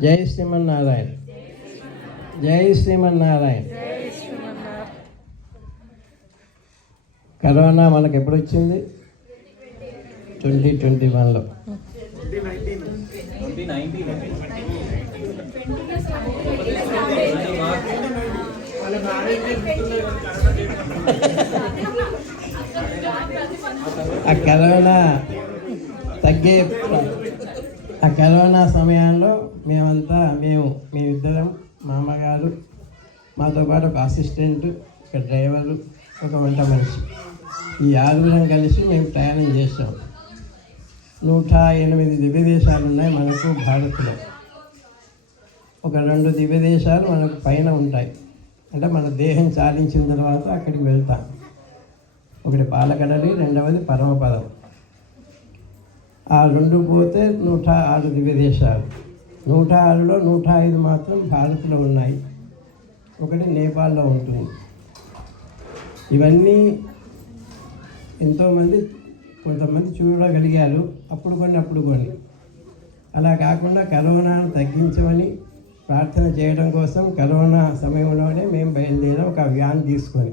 జై శ్రీమన్నారాయణ. జై శ్రీమన్నారాయణ. కరోనా మనకు ఎప్పుడు వచ్చింది ట్వంటీ ట్వంటీ వన్లో. ఆ కరోనా తగ్గే ఆ కరోనా సమయంలో మేమంతా మేము మేమిద్దరం మా అమ్మగారు మాతో పాటు ఒక అసిస్టెంట్ ఒక డ్రైవరు ఒక వంట మనిషి. ఈ ఆరుగురం కలిసి మేము ప్రయాణం చేసాం నూట ఎనిమిది దివ్య దేశాలు ఉన్నాయి మనకు భారత్లో. ఒక రెండు దివ్య దేశాలు మనకు పైన ఉంటాయి. అంటే మన దేహం చాలించిన తర్వాత అక్కడికి వెళ్తాం. ఒకటి పాలకడలి రెండవది పరమపదం. ఆ రెండు పోతే నూట ఆరు దివ్య దేశాలు నూట ఆరులో నూట ఐదు మాత్రం భారత్లో ఉన్నాయి. ఒకటి నేపాల్లో ఉంటుంది. ఇవన్నీ ఎంతోమంది కొంతమంది చూడగలిగారు. అప్పుడు కొన్ని అప్పుడు కొన్ని. అలా కాకుండా కరోనాను తగ్గించమని ప్రార్థన చేయడం కోసం కరోనా సమయంలోనే మేము బయలుదేరాం ఒక వ్యాన్ తీసుకొని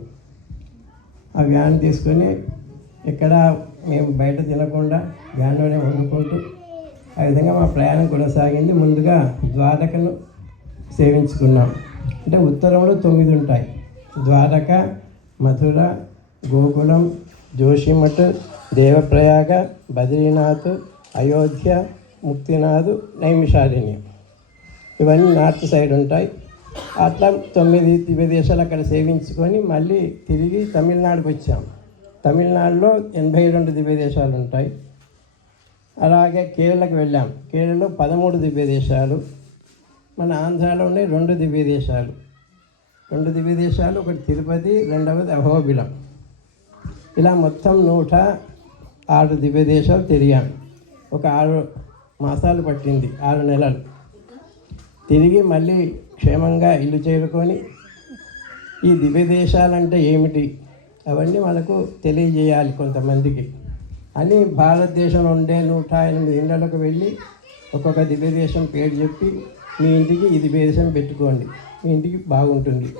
ఆ వ్యాన్ తీసుకొని ఎక్కడ మేము బయట తినకుండా దానిలోనే వండుకుంటూ ఆ విధంగా మా ప్రయాణం కొనసాగింది. ముందుగా ద్వారకను సేవించుకున్నాం. అంటే ఉత్తరంలో తొమ్మిది ఉంటాయి. ద్వారక మథుర గోకులం జోషిమఠ్ దేవప్రయాగ బద్రీనాథ్ అయోధ్య ముక్తినాథ్ నైమిషాలిని ఇవన్నీ నార్త్ సైడ్ ఉంటాయి. అట్లా తొమ్మిది దివ్య దేశాలు అక్కడ సేవించుకొని మళ్ళీ తిరిగి తమిళనాడుకు వచ్చాం. తమిళనాడులో ఎనభై రెండు దివ్య దేశాలు ఉంటాయి. అలాగే కేరళకు వెళ్ళాం. కేరళలో పదమూడు దివ్య దేశాలు మన ఆంధ్రాలోనే రెండు దివ్య దేశాలు. రెండు దివ్య దేశాలు ఒకటి తిరుపతి రెండవది అహోబిలం. ఇలా మొత్తం నూట ఆరు దివ్య దేశాలు తిరిగాం. ఒక ఆరు మాసాలు పట్టింది ఆరు నెలలు. తిరిగి మళ్ళీ క్షేమంగా ఇల్లు చేరుకొని ఈ దివ్య దేశాలంటే ఏమిటి? అవన్నీ మనకు తెలియజేయాలి కొంతమందికి. అని భారతదేశంలో ఉండే నూట ఎనిమిది ఇళ్ళకు వెళ్ళి ఒక్కొక్క దివ్యదేశం పేరు చెప్పి మీ ఇంటికి ఇది దేశం పెట్టుకోండి మీ ఇంటికి బాగుంటుంది.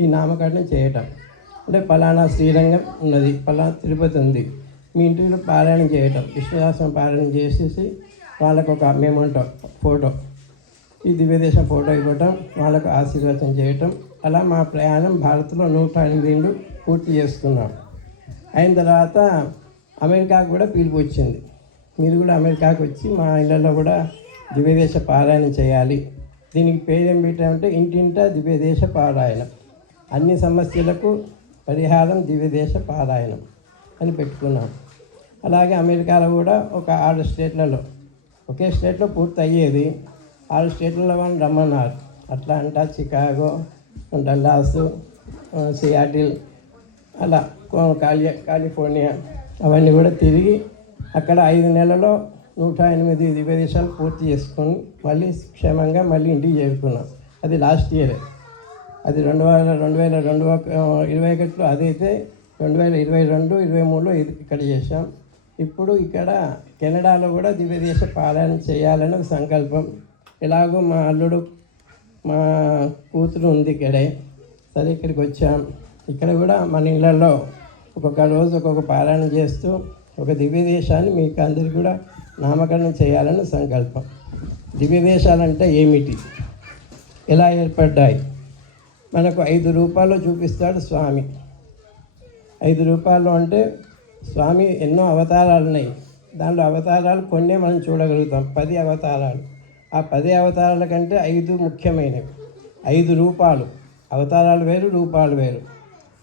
ఈ నామకరణం చేయటం. అంటే ఫలానా శ్రీరంగం ఉన్నది ఫలానా తిరుపతి ఉంది. మీ ఇంటిలో పారాయణం చేయటం. విష్ణుదాసం పారాయణం చేసేసి వాళ్ళకు ఒక మేమంటాం ఫోటో. ఈ దివ్యదేశం ఫోటో ఇవ్వటం వాళ్ళకు ఆశీర్వచనం చేయటం. అలా మా ప్రయాణం భారత్లో నూట ఎనిమిది పూర్తి చేసుకున్నాం అయిన తర్వాత అమెరికాకు కూడా పిలుపు వచ్చింది. మీరు కూడా అమెరికాకు వచ్చి మా ఇళ్ళల్లో కూడా దివ్యదేశ పారాయణం చేయాలి. దీనికి పేరేం పెట్టామంటే ఇంటింట దివ్యదేశ పారాయణం. అన్ని సమస్యలకు పరిహారం దివ్యదేశ పారాయణం అని పెట్టుకున్నాం. అలాగే అమెరికాలో కూడా ఒక ఆరు స్టేట్లలో ఒకే స్టేట్లో పూర్తి అయ్యేది ఆరు స్టేట్లలో వాళ్ళు రమ్మన్నారు. అట్లాంటా చికాగో డల్లాస్ సియాటిల్ అలా కాలి కాలిఫోర్నియా అవన్నీ కూడా తిరిగి అక్కడ ఐదు నెలలో నూట ఎనిమిది దివ్యదేశాలు పూర్తి చేసుకొని మళ్ళీ క్షేమంగా మళ్ళీ ఇంటికి చేరుకున్నాం. అది లాస్ట్ ఇయర్. అది రెండు వేల రెండు వేల రెండు ఇరవై ఒకటిలో అదైతే రెండు వేల ఇరవై రెండు ఇరవై మూడులో ఇది ఇక్కడ చేశాం. ఇప్పుడు ఇక్కడ కెనడాలో కూడా దివ్యదేశ పాలన చేయాలని ఒక సంకల్పం. ఎలాగో మా అల్లుడు మా కూతురు ఉంది ఇక్కడే. సరే ఇక్కడికి వచ్చాం. ఇక్కడ కూడా మన ఇళ్ళల్లో ఒక్కొక్క రోజు ఒక్కొక్క పారాయణ చేస్తూ ఒక దివ్యదేశాన్ని మీకు అందరికీ కూడా నామకరణం చేయాలని సంకల్పం. దివ్యదేశాలంటే ఏమిటి? ఎలా ఏర్పడ్డాయి? మనకు ఐదు రూపాయలు చూపిస్తాడు స్వామి. ఐదు రూపాయలు అంటే స్వామి ఎన్నో అవతారాలు ఉన్నాయి దాంట్లో అవతారాలు కొన్నే మనం చూడగలుగుతాం. పది అవతారాలు. ఆ పది అవతారాల కంటే ఐదు ముఖ్యమైనవి. ఐదు రూపాలు. అవతారాలు వేరు రూపాలు వేరు.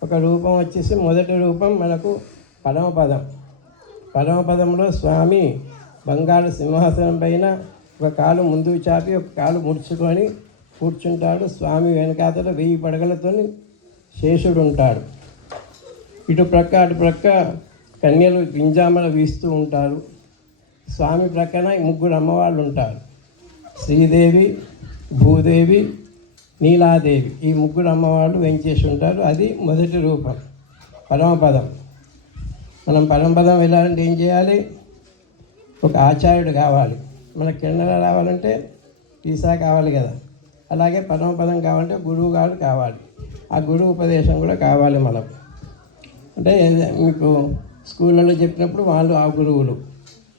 ఒక రూపం వచ్చేసి మొదటి రూపం మనకు పరమపదం. పరమపదంలో స్వామి బంగారు సింహాసనం పైన ఒక కాలు ముందుకు చాపి ఒక కాలు ముడుచుకొని కూర్చుంటాడు. స్వామి వెనకాతలో వెయ్యి పడగలతో శేషుడు ఉంటాడు ఇటు ప్రక్క అటు ప్రక్క కన్యలు గింజామల వీస్తూ ఉంటారు. స్వామి ప్రక్కన ముగ్గురు అమ్మవాళ్ళు ఉంటారు శ్రీదేవి భూదేవి నీలాదేవి. ఈ ముగ్గురు అమ్మవాళ్ళు వెంచేసి ఉంటారు. అది మొదటి రూపం పరమపదం. మనం పరమపదం వెళ్ళాలంటే ఏం చేయాలి? ఒక ఆచార్యుడు కావాలి. మన కింద రావాలంటే టీసా కావాలి కదా. అలాగే పరమపదం కావాలంటే గురువు గారు కావాలి. ఆ గురువు ఉపదేశం కూడా కావాలి మనకు. అంటే మీకు స్కూళ్ళలో చెప్పినప్పుడు వాళ్ళు ఆ గురువులు.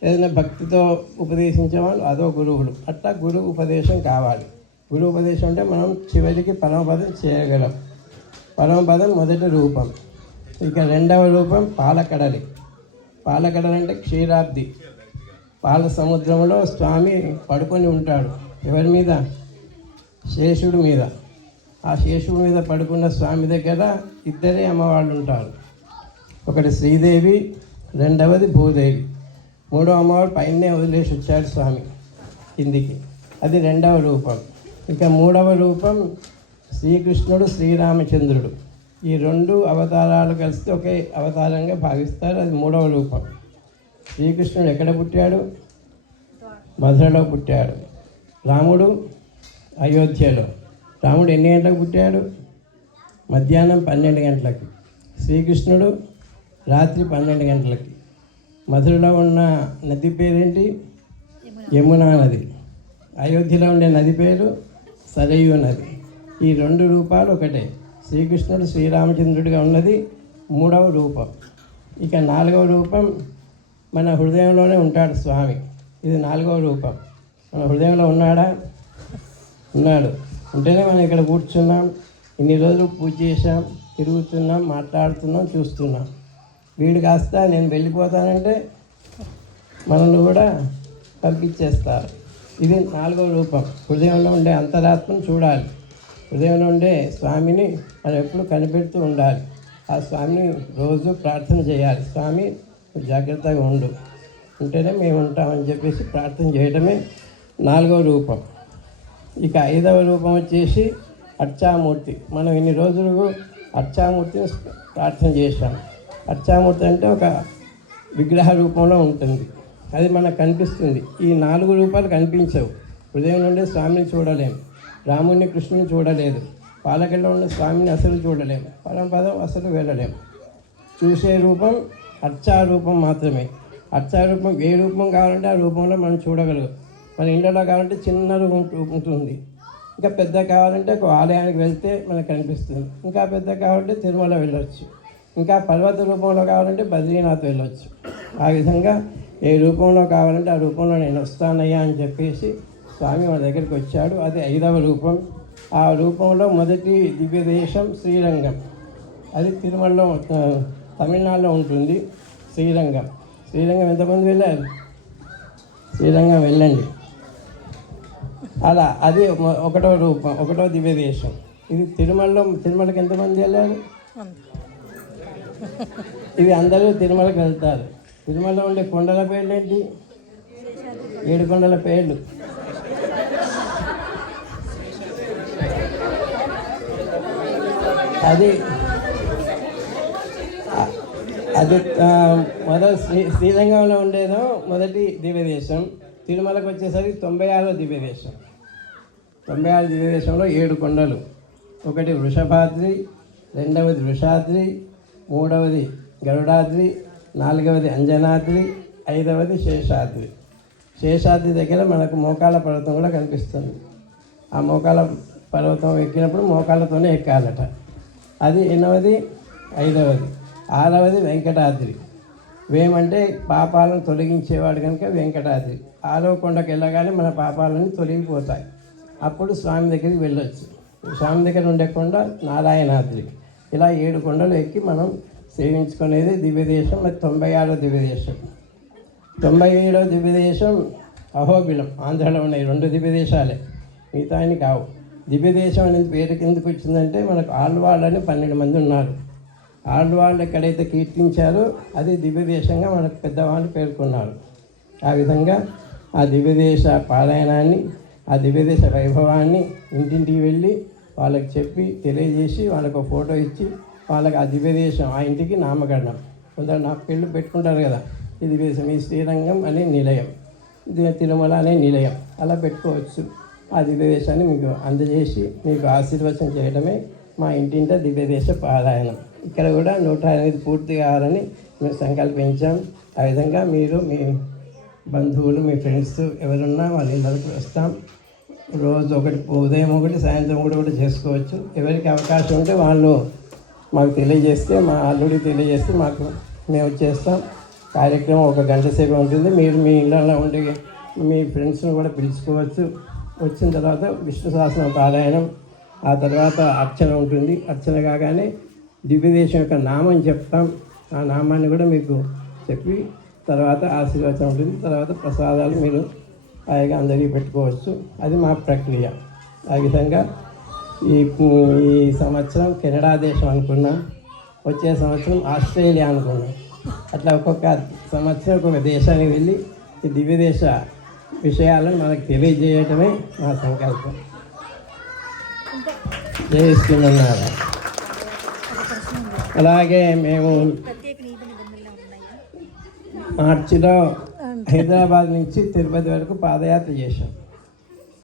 ఏదైనా భక్తితో ఉపదేశించే వాళ్ళు అదో గురువులు అట్లా గురువు ఉపదేశం కావాలి. గురువు ఉపదేశం అంటే మనం చివరికి పరమపదం చేయగలం. పరమపదం మొదటి రూపం. ఇక రెండవ రూపం పాలకడలి. పాలకడలి అంటే క్షీరాబ్ది. పాల సముద్రంలో స్వామి పడుకొని ఉంటాడు. ఎవరి మీద? శేషుడి మీద. ఆ శేషుడి మీద పడుకున్న స్వామి దగ్గర ఇద్దరే అమ్మవాళ్ళు ఉంటారు. ఒకటి శ్రీదేవి రెండవది భూదేవి. మూడో అమ్మవారు పైనే వదిలేసి వచ్చాడు స్వామి కిందికి. అది రెండవ రూపం. ఇక మూడవ రూపం శ్రీకృష్ణుడు శ్రీరామచంద్రుడు. ఈ రెండు అవతారాలు కలిసి ఒకే అవతారంగా భావిస్తారు. అది మూడవ రూపం. శ్రీకృష్ణుడు ఎక్కడ పుట్టాడు? మధురలో పుట్టాడు. రాముడు అయోధ్యలో. రాముడు ఎన్ని గంటలకు పుట్టాడు? మధ్యాహ్నం పన్నెండు గంటలకి. శ్రీకృష్ణుడు రాత్రి పన్నెండు గంటలకి. మధురలో ఉన్న నది పేరేంటి? యమునా నది. అయోధ్యలో ఉండే నది పేరు సరయూ నది. ఈ రెండు రూపాలు ఒకటే. శ్రీకృష్ణుడు శ్రీరామచంద్రుడిగా ఉన్నది మూడవ రూపం. ఇక నాలుగవ రూపం మన హృదయంలోనే ఉంటాడు స్వామి. ఇది నాలుగవ రూపం. మన హృదయంలో ఉన్నాడా? ఉన్నాడు. ఉంటేనే మనం ఇక్కడ కూర్చున్నాం. ఇన్ని రోజులు పూజ చేసాం తిరుగుతున్నాం మాట్లాడుతున్నాం చూస్తున్నాం. వీడు కాస్త నేను వెళ్ళిపోతానంటే మనల్ని కూడా పంపించేస్తారు ఇది నాలుగో రూపం. హృదయంలో ఉండే అంతరాత్మను చూడాలి. హృదయంలో ఉండే స్వామిని మనం ఎప్పుడు కనిపెడుతూ ఉండాలి. ఆ స్వామిని రోజు ప్రార్థన చేయాలి. స్వామి జాగ్రత్తగా ఉండు. ఉంటేనే మేము ఉంటామని చెప్పేసి ప్రార్థన చేయడమే నాలుగో రూపం. ఇక ఐదవ రూపం వచ్చేసి అర్చామూర్తి. మనం ఇన్ని రోజులు అర్చామూర్తిని ప్రార్థన చేశాము అర్చామూర్తి అంటే ఒక విగ్రహ రూపంలో ఉంటుంది. అది మనకు కనిపిస్తుంది. ఈ నాలుగు రూపాలు కనిపించవు. హృదయం నుండి స్వామిని చూడలేము రాముని కృష్ణుని చూడలేదు. పాలకెళ్ళలో ఉన్న స్వామిని అసలు చూడలేము పరంపదం అసలు వెళ్ళలేము చూసే రూపం అర్చారూపం మాత్రమే. అర్చారూపం ఏ రూపం కావాలంటే ఆ రూపంలో మనం చూడగలం మన ఇళ్ళలో కావాలంటే చిన్న రూపం ఉంటుంది. ఇంకా పెద్ద కావాలంటే ఒక ఆలయానికి వెళ్తే మనకు కనిపిస్తుంది. ఇంకా పెద్ద కావాలంటే తిరుమల వెళ్ళొచ్చు. ఇంకా పర్వత రూపంలో కావాలంటే బద్రీనాథ్ వెళ్ళొచ్చు. ఆ విధంగా ఏ రూపంలో కావాలంటే ఆ రూపంలో నేను వస్తానయ్యా అని చెప్పేసి స్వామి మన దగ్గరికి వచ్చాడు. అది ఐదవ రూపం. ఆ రూపంలో మొదటి దివ్య దేశం శ్రీరంగం. అది తిరుమలలో తమిళనాడులో ఉంటుంది. శ్రీరంగం. శ్రీరంగం ఎంతమంది వెళ్ళారు? శ్రీరంగం వెళ్ళండి. అలా అది ఒకటో రూపం ఒకటో దివ్య దేశం ఇది తిరుమలలో తిరుమలకి ఎంతమంది వెళ్ళారు? ఇవి అందరూ తిరుమలకి వెళ్తారు. తిరుమలలో ఉండే కొండల పేర్లు ఏంటి ఏడు కొండల పేర్లు. అది అది మొదటి శ్రీ శ్రీరంగంలో ఉండేదో మొదటి దివ్యదేశం తిరుమలకు వచ్చేసరికి తొంభై ఆరో దివ్యదేశం తొంభై ఆరు దివ్యదేశంలో ఏడు కొండలు. ఒకటి వృషభాద్రి రెండవది వృషాద్రి మూడవది గరుడాద్రి నాలుగవది అంజనాద్రి ఐదవది శేషాద్రి. శేషాద్రి దగ్గర మనకు మోకాల పర్వతం కూడా కనిపిస్తుంది. ఆ మోకాల పర్వతం ఎక్కినప్పుడు మోకాళ్ళతోనే ఎక్కాలట. అది ఎనిమిది ఐదవది. ఆరవది వెంకటాద్రి. వేమంటే పాపాలను తొలగించేవాడు కనుక వెంకటాద్రి. ఆరో కొండకు వెళ్ళగానే మన పాపాలన్నీ తొలగిపోతాయి. అప్పుడు స్వామి దగ్గరికి వెళ్ళొచ్చు. స్వామి దగ్గర ఉండే కొండ నారాయణాద్రి. ఇలా ఏడు కొండలు ఎక్కి మనం సేవించుకునేది దివ్యదేశం మరి తొంభై ఆరో దివ్యదేశం. తొంభై ఏడో దివ్యదేశం అహోబిలం ఆంధ్రలో ఉన్నాయి రెండు దివ్యదేశాలే. మిగతా కావు. దివ్యదేశం అనేది పేరు కిందకు వచ్చిందంటే మనకు ఆళ్వాళ్ళని పన్నెండు మంది ఉన్నారు. ఆళ్వాళ్ళు ఎక్కడైతే కీర్తించారో అది దివ్యదేశంగా మనకు పెద్దవాళ్ళు పేర్కొన్నారు. ఆ విధంగా ఆ దివ్యదేశ పారాయణాన్ని ఆ దివ్యదేశ వైభవాన్ని ఇంటింటికి వెళ్ళి వాళ్ళకి చెప్పి తెలియజేసి వాళ్ళకు ఒక ఫోటో ఇచ్చి వాళ్ళకి ఆ దివ్యదేశం ఆ ఇంటికి నామకరణం. కొందరు నా పెళ్ళి పెట్టుకుంటారు కదా ఈ దివ్యదేశం ఈ శ్రీరంగం అనే నిలయం ఇది తిరుమల అనే నిలయం. అలా పెట్టుకోవచ్చు. ఆ దివ్యదేశాన్ని మీకు అందజేసి మీకు ఆశీర్వచనం చేయడమే మా ఇంటింట దివ్యదేశ పారాయణం. ఇక్కడ కూడా నూట ఎనిమిది పూర్తి కావాలని మేము సంకల్పించాం. ఆ విధంగా మీరు మీ బంధువులు మీ ఫ్రెండ్స్ ఎవరున్నా వాళ్ళ ఇళ్ళకి వస్తాం. రోజు ఒకటి ఉదయం ఒకటి సాయంత్రం ఒకటి ఒకటి చేసుకోవచ్చు. ఎవరికి అవకాశం ఉంటే వాళ్ళు మాకు తెలియజేస్తే మా అల్లుడికి తెలియజేస్తే మాకు మేము చేస్తాం. కార్యక్రమం ఒక గంట సేపు ఉంటుంది. మీరు మీ ఇళ్ళలో ఉండి మీ ఫ్రెండ్స్ని కూడా పిలుచుకోవచ్చు. వచ్చిన తర్వాత విష్ణు సహస్రం పారాయణం ఆ తర్వాత అర్చన ఉంటుంది. అర్చన కాగానే దివ్యదేశం యొక్క నామం చెప్తాం. ఆ నామాన్ని కూడా మీకు చెప్పి తర్వాత ఆశీర్వచనం ఉంటుంది. తర్వాత ప్రసాదాలు మీరు హాయిగా అందరికీ పెట్టుకోవచ్చు. అది మా ప్రక్రియ. ఆ విధంగా ఈ ఈ సంవత్సరం కెనడా దేశం అనుకున్నాం. వచ్చే సంవత్సరం ఆస్ట్రేలియా అనుకున్నాం. అట్లా ఒక్కొక్క సంవత్సరం ఒక్కొక్క దేశానికి వెళ్ళి ఈ దివ్య దేశ విషయాలను మనకు తెలియజేయటమే మా సంకల్పం. చేస్తున్నారా అలాగే మేము మార్చిలో హైదరాబాద్ నుంచి తిరుపతి వరకు పాదయాత్ర చేశాం.